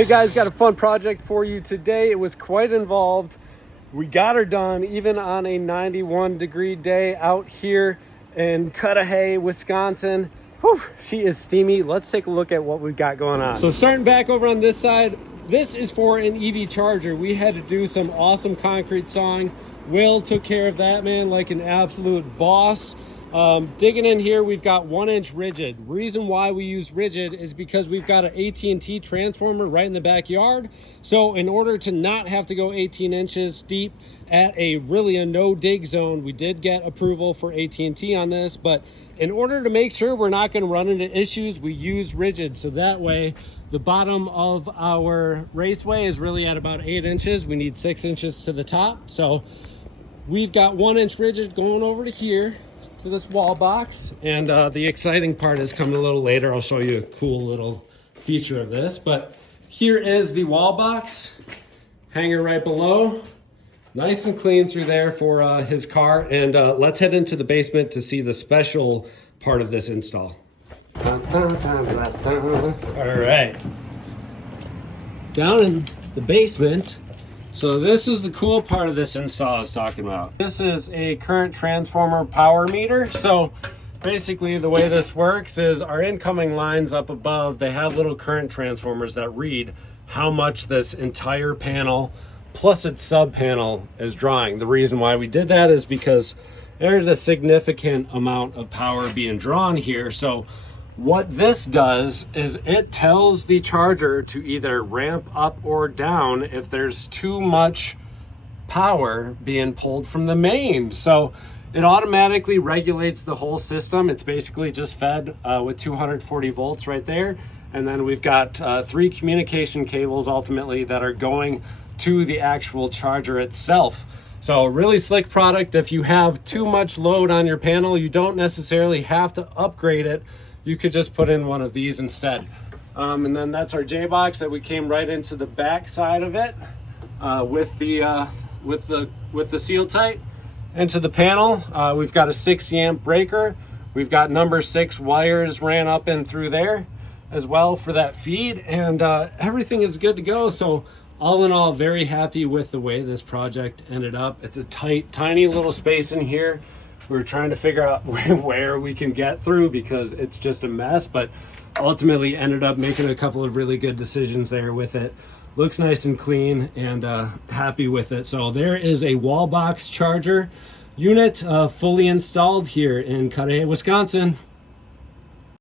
Hey guys, got a fun project for you today. It was quite involved. We got her done even on a 91-degree day out here in Cudahy, Wisconsin. Whew, she is steamy. Let's take a look at what we've got going on. So starting back over on this side, this is for an EV charger. We had to do some awesome concrete sawing. Will took care of that, man, like an absolute boss. Digging in here, we've got 1-inch rigid. Reason why we use rigid is because we've got an AT&T transformer right in the backyard. So in order to not have to go 18 inches deep at a no dig zone, we did get approval for AT&T on this, but in order to make sure we're not going to run into issues, we use rigid. So that way the bottom of our raceway is really at about 8 inches. We need 6 inches to the top. So we've got 1-inch rigid going over to here to this wall box, and the exciting part is coming a little later. I'll show you a cool little feature of this, but here is the wall box hanger right below, nice and clean through there for his car. And let's head into the basement to see the special part of this install. All right, down in the basement. So this is the cool part of this install I was talking about. This is a current transformer power meter. So basically the way this works is our incoming lines up above, they have little current transformers that read how much this entire panel plus its sub panel is drawing. The reason why we did that is because there's a significant amount of power being drawn here. So what this does is it tells the charger to either ramp up or down if there's too much power being pulled from the main. So it automatically regulates the whole system. It's basically just fed with 240 volts right there. And then we've got 3 communication cables ultimately that are going to the actual charger itself. So really slick product. If you have too much load on your panel, you don't necessarily have to upgrade it. You could just put in one of these instead. And then that's our J-box that we came right into the back side of it with the seal tight into the panel. We've got a 60 amp breaker. We've got number 6 wires ran up and through there as well for that feed, and everything is good to go. So all in all, very happy with the way this project ended up. It's a tight, tiny little space in here. We're trying to figure out where we can get through because it's just a mess, but ultimately ended up making a couple of really good decisions there with it. Looks nice and clean, and happy with it. So there is a Wallbox charger unit fully installed here in Cudahy, Wisconsin.